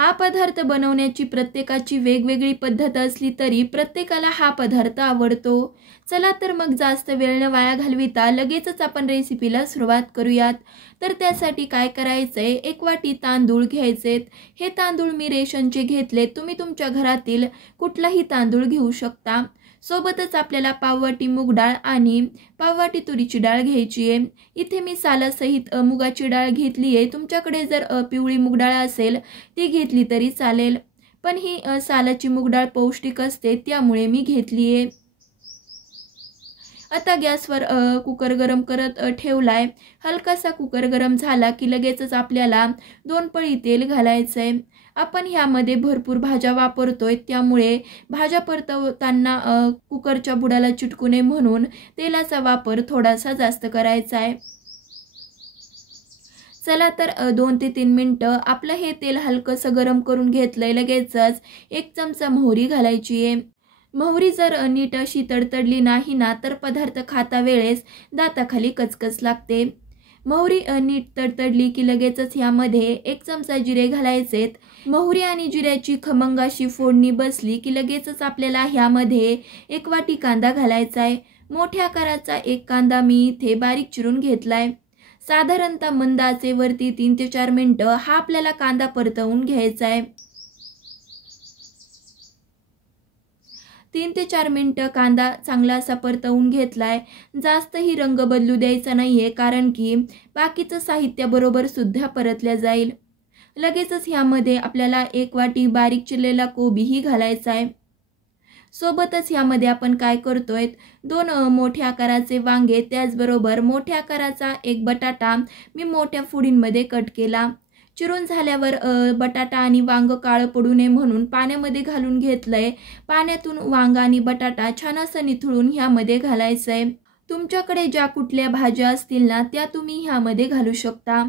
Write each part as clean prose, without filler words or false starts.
हा पदार्थ बनवण्याची प्रत्येकाची वेगवेगळी पद्धत असली तरी प्रत्येकाला हा पदार्थ आवडतो। चला तर मग जास्त वेळ न वाया घालविता लगेचच आपण रेसिपीला सुरुवात करूयात। तर त्यासाठी काय करायचंय, 1 वाटी तांदूळ घ्यायचेत। हे तांदूळ मी रेशनचे घेतले, तुम्ही तुमच्या घरातील कुठलाही तांदूळ घेऊ शकता। सोबतच आपल्याला पाव वाटी मूग डाळ आणि पाव वाटी तुरीची डाळ घ्यायची आहे। इथे मी सालासहित मुगाची डाळ घेतली आहे। तुमच्याकडे जर पिवळी मूग डाळ असेल ती घेतली तरी चालेल, पण ही सालाची मूग डाळ पौष्टिक असते त्यामुळे मी घेतली आहे। आता गॅसवर कुकर गरम करत ठेवलाय। हलकासा कुकर गरम झाला की लगेचच आपल्याला 2 पळी तेल घालायचंय। आपण ह्यामध्ये भरपूर भाज्या वापरतोय त्यामुळे भाज्या परतवताना कुकरच्या बुडाला चिटकू नये म्हणून तेलाचा वापर थोडासा जास्त करायचा आहे। चला तर 2 ते 3 मिनिटं आपलं हे तेल हलकंसं गरम करून घेतलंय। लगेचच 1 चमचा मोहरी घालायची आहे। मोहरी जर नीट अशी तडतडली नाही ना तर पदार्थ खाता वेळेस दाताखाली कचकच लागते। मोहरी नीट तडतडली की लगेचच यामध्ये 1 चमचा जिरे घालायचेत। मोहरी आणि जिऱ्याची खमंग अशी फोडणी बसली की लगेचच आपल्याला ह्यामध्ये 1 वाटी कांदा घालायचा आहे। मोठ्या आकाराचा 1 कांदा मी इथे बारीक चिरून घेतलाय। साधारणतः मंद आचेवरती 3 ते 4 मिनिटं हा आपल्याला कांदा परतवून घ्यायचा आहे। 3 ते 4 मिनिटं कांदा चांगला असा परतवून घेतलाय। जास्तही रंग बदलू द्यायचा नाहीये कारण की बाकीचं साहित्य बरोबर सुद्धा परतल्या जाईल। लगेचच ह्यामध्ये आपल्याला 1 वाटी बारीक चिरलेला कोबीही घालायचा आहे। सोबतच ह्यामध्ये आपण काय करतोय, 2 मोठ्या आकाराचे वांगे, त्याचबरोबर मोठ्या आकाराचा 1 बटाटा मी मोठ्या फोडींमध्ये कट केला। चिरून झाल्यावर बटाटा आणि वांग काळं पडू नये म्हणून पाण्यामध्ये घालून घेतलंय। पाण्यातून वांग आणि बटाटा छान असं निथळून ह्यामध्ये घालायचंय। तुमच्याकडे ज्या कुठल्या भाज्या असतील ना त्या तुम्ही ह्यामध्ये घालू शकता।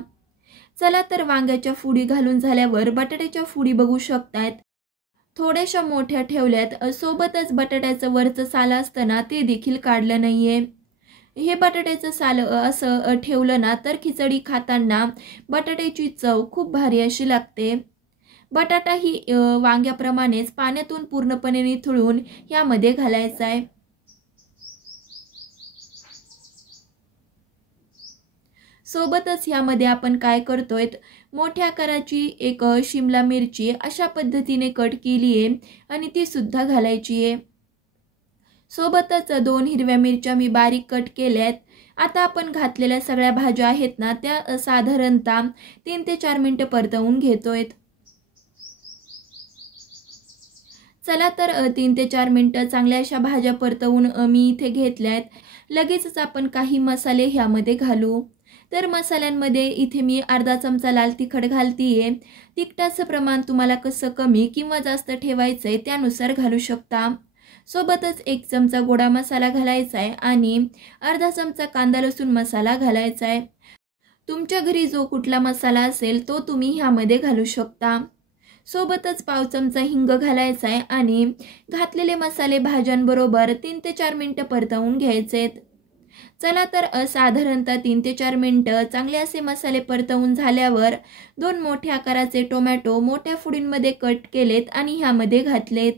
चला तर वांग्याच्या फोडी घालून झाल्यावर बटाट्याच्या फोडी बघू शकतात थोड्याशा मोठ्या ठेवल्यात। सोबतच बटाट्याचं वरचं साल असतं ना ते देखील काढलं नाहीये। हे बटाट्याचं साल असं ठेवलं ना तर खिचडी खाताना बटाट्याची चव खूप भारी अशी लागते। बटाटा ही वांग्याप्रमाणेच पाण्यातून पूर्णपणे निथळून यामध्ये घालायचा आहे। सोबतच यामध्ये आपण काय करतोय, मोठ्या आकाराची 1 शिमला मिरची अशा पद्धतीने कट केली आहे आणि ती सुद्धा घालायची आहे। सोबतच 2 हिरव्या मिरच्या मी बारीक कट केल्यात। आता आपण घातलेल्या सगळ्या भाज्या आहेत ना त्या साधारणतः 3 ते 4 मिनिटं परतवून घेतोय। चला तर 3 ते 4 मिनिटं चांगल्या अशा भाज्या परतवून मी इथे घेतल्यात। लगेचच आपण काही मसाले ह्यामध्ये घालू। तर मसाल्यांमध्ये इथे मी अर्धा चमचा लाल तिखट घालतीये। तिखटाचं प्रमाण तुम्हाला कसं कमी किंवा जास्त ठेवायचंय त्यानुसार घालू शकता। सोबतच 1 चमचा गोडा मसाला घालायचा आहे आणि अर्धा चमचा कांदा लसूण मसाला घालायचा आहे। तुमच्या घरी जो कुठला मसाला असेल तो तुम्ही ह्यामध्ये घालू शकता। सोबतच पाव चमचा हिंग घालायचा आहे आणि घातलेले मसाले भाज्यांबरोबर 3 ते 4 मिनिटं परतवून घ्यायचेत। चला तर साधारणतः 3 ते 4 मिनिटं चांगले असे मसाले परतवून झाल्यावर 2 मोठ्या आकाराचे टोमॅटो मोठ्या फोडींमध्ये कट केलेत आणि ह्यामध्ये घातलेत।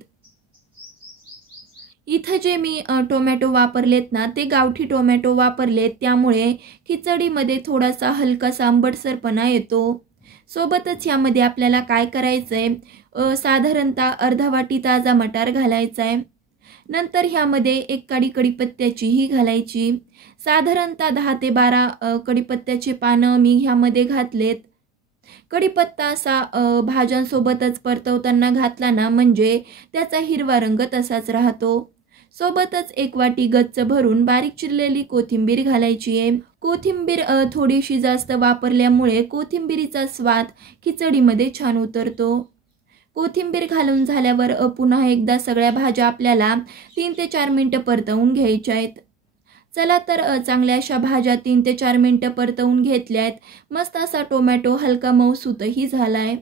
इथे जे मी टोमॅटो वापरलेत ना ते गावठी टोमॅटो वापरलेत त्यामुळे खिचडीमध्ये थोडासा हलकासा आंबटसरपणा येतो। सोबतच यामध्ये आपल्याला काय करायचंय, साधारणतः अर्धा वाटी ताजा मटार घालायचा आहे। नंतर ह्यामध्ये 1 काडी कढीपत्त्याचीही घालायची। साधारणतः 10 ते 12 कढीपत्त्याची पानं मी ह्यामध्ये घातलेत। कढीपत्ता असा भाज्यांसोबतच परतवताना घातला ना म्हणजे त्याचा हिरवा रंग तसाच राहतो। सोबतच 1 वाटी गच्च भरून बारीक चिरलेली कोथिंबीर घालायची आहे। कोथिंबीर थोडीशी जास्त वापरल्यामुळे कोथिंबीरीचा स्वाद खिचडीमध्ये छान उतरतो। कोथिंबीर घालून झाल्यावर पुन्हा एकदा सगळ्या भाज्या आपल्याला 3 ते 4 मिनिटं परतवून घ्यायच्या आहेत। चला तर चांगल्या अशा भाज्या 3 ते 4 मिनिटं परतवून घेतल्यात। मस्त असा टोमॅटो हलका मऊसूतही झालाय।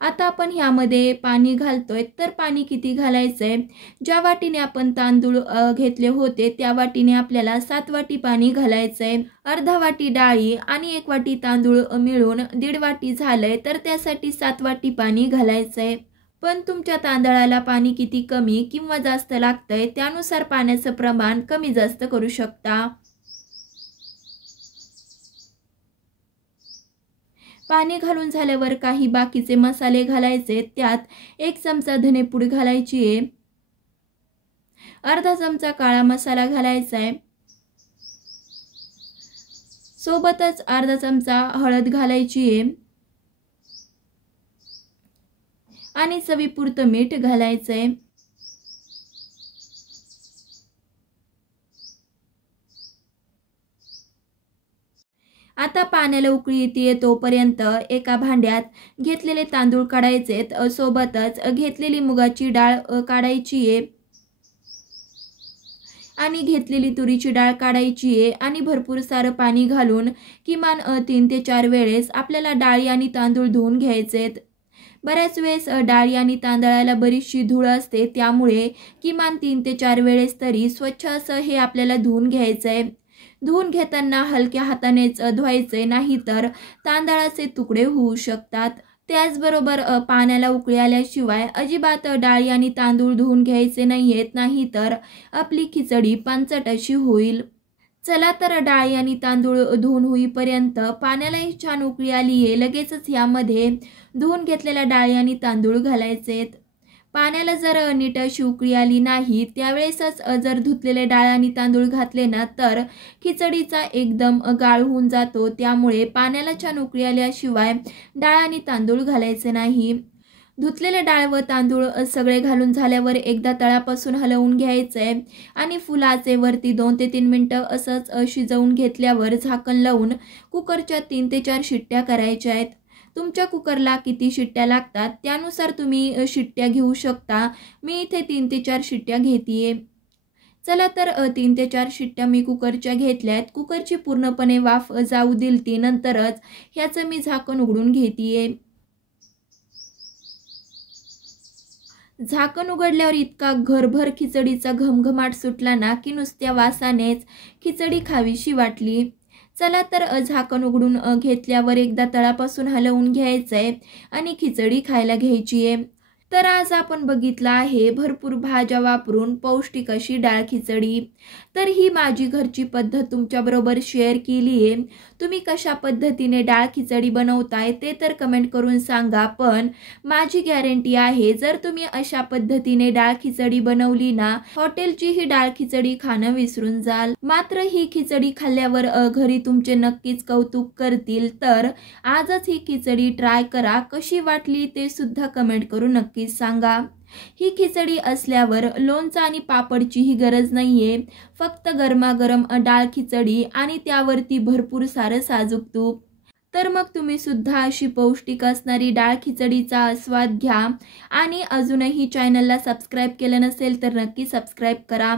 आता आपण ह्यामध्ये पाणी घालतोय, तर पाणी किती घालायचंय? ज्या वाटीने आपण तांदूळ घेतले होते त्या वाटीने आपल्याला 7 वाटी पाणी घालायचंय. अर्धा वाटी डाळी आणि 1 वाटी तांदूळ मिळून 1.5 वाटी झालंय, तर त्यासाठी 7 वाटी पाणी घालायचंय. पण तुमच्या तांदळाला पाणी किती कमी किंवा जास्त लागतंय त्यानुसार पाण्याचं प्रमाण कमी जास्त करू शकता. पाणी घालून झाल्यावर काही बाकीचे मसाले घालायचे. त्यात 1 चमचा धनेपूड घालायची आहे, अर्धा चमचा काळा मसाला घालायचा आहे, सोबतच अर्धा चमचा हळद घालायची आहे आणि चवीपुरतं मीठ घालायचं आहे. आता पाण्याला उकळी येते तोपर्यंत एका भांड्यात घेतलेले तांदूळ काढायचेत, सोबतच घेतलेली मुगाची डाळ काढायची आहे आणि घेतलेली तुरीची डाळ काढायची आहे आणि भरपूर सारं पाणी घालून किमान 3 ते 4 वेळेस आपल्याला डाळी आणि तांदूळ धुवून घ्यायचेत. बऱ्याच वेळेस डाळी आणि तांदळाला बरीचशी धूळ असते, त्यामुळे किमान 3 ते 4 वेळेस तरी स्वच्छ असं हे आपल्याला धुवून घ्यायचं आहे. धुवून घेताना हलक्या हातानेच धुवायचे, नाहीतर तांदळाचे तुकडे होऊ शकतात. त्याचबरोबर पाण्याला उकळी आल्याशिवाय अजिबात डाळी आणि तांदूळ धुवून घ्यायचे नाहीयेत, नाहीतर आपली खिचडी पांचट अशी होईल. चला तर डाळी आणि तांदूळ धुवून होईपर्यंत पाण्यालाही छान उकळी आली आहे. लगेचच यामध्ये धुवून घेतलेल्या डाळी आणि तांदूळ घालायचेत. पाण्याला जर नीट अशी उकळी आली नाही त्यावेळेसच जर धुतलेले डाळ आणि तांदूळ घातले ना तर खिचडीचा एकदम गाळ होऊन जातो. त्यामुळे पाण्याला छान उकळी आल्याशिवाय डाळ आणि तांदूळ घालायचे नाही. धुतलेले डाळ व तांदूळ सगळे घालून झाल्यावर एकदा तळापासून हलवून घ्यायचंय आणि फुलाचे वरती 2 ते 3 मिनिटं असंच शिजवून घेतल्यावर झाकण लावून कुकरच्या 3 ते 4 शिट्ट्या करायच्या आहेत. तुमच्या कुकरला किती शिट्ट्या लागतात त्यानुसार तुम्ही शिट्ट्या घेऊ शकता. मी इथे 3 ते 4 शिट्ट्या घेतेय. चला तर 3 ते 4 शिट्ट्या मी कुकरच्या घेतल्यात. कुकरची पूर्णपणे वाफ जाऊ दिलती, नंतरच ह्याचं मी झाकण उघडून घेतेय. झाकण उघडल्यावर इतका घरभर खिचडीचा घमघमाट सुटला ना की नुसत्या वासानेच खिचडी खावीशी वाटली. चला तर झाकण उघडून घेतल्यावर एकदा तळापासून हलवून घ्यायचंय आणि खिचडी खायला घ्यायची आहे. तर आज आपण बघितलं आहे भरपूर भाज्या वापरून पौष्टिक अशी डाळ खिचडी. तर ही माझी घरची पद्धत तुमच्याबरोबर शेअर केली आहे. तुम्ही कशा पद्धतीने डाळ खिचडी बनवताय ते तर कमेंट करून सांगा. पण माझी गॅरंटी आहे जर तुम्ही अशा पद्धतीने डाळ खिचडी बनवली ना हॉटेलची ही डाळ खिचडी खाणं विसरून जाल. मात्र ही खिचडी खाल्ल्यावर घरी तुमचे नक्कीच कौतुक करतील. तर आजच ही खिचडी ट्राय करा, कशी वाटली ते सुद्धा कमेंट करून नक्कीच सांगा. ही खिचडी असल्यावर लोणचं आणि पापडचीही गरज नाहीये, फक्त गरमागरम डाळ खिचडी आणि त्यावरती भरपूर सारं साजूक तूप. तर मग तुम्ही सुद्धा अशी पौष्टिक असणारी डाळ खिचडीचा आस्वाद घ्या. आणि अजूनही चॅनलला सबस्क्राईब केलं नसेल तर नक्की सबस्क्राईब करा.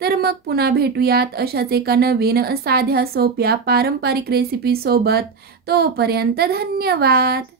तर मग पुन्हा भेटूयात अशाच एका नवीन साध्या सोप्या पारंपरिक रेसिपी सोबत. तोपर्यंत धन्यवाद.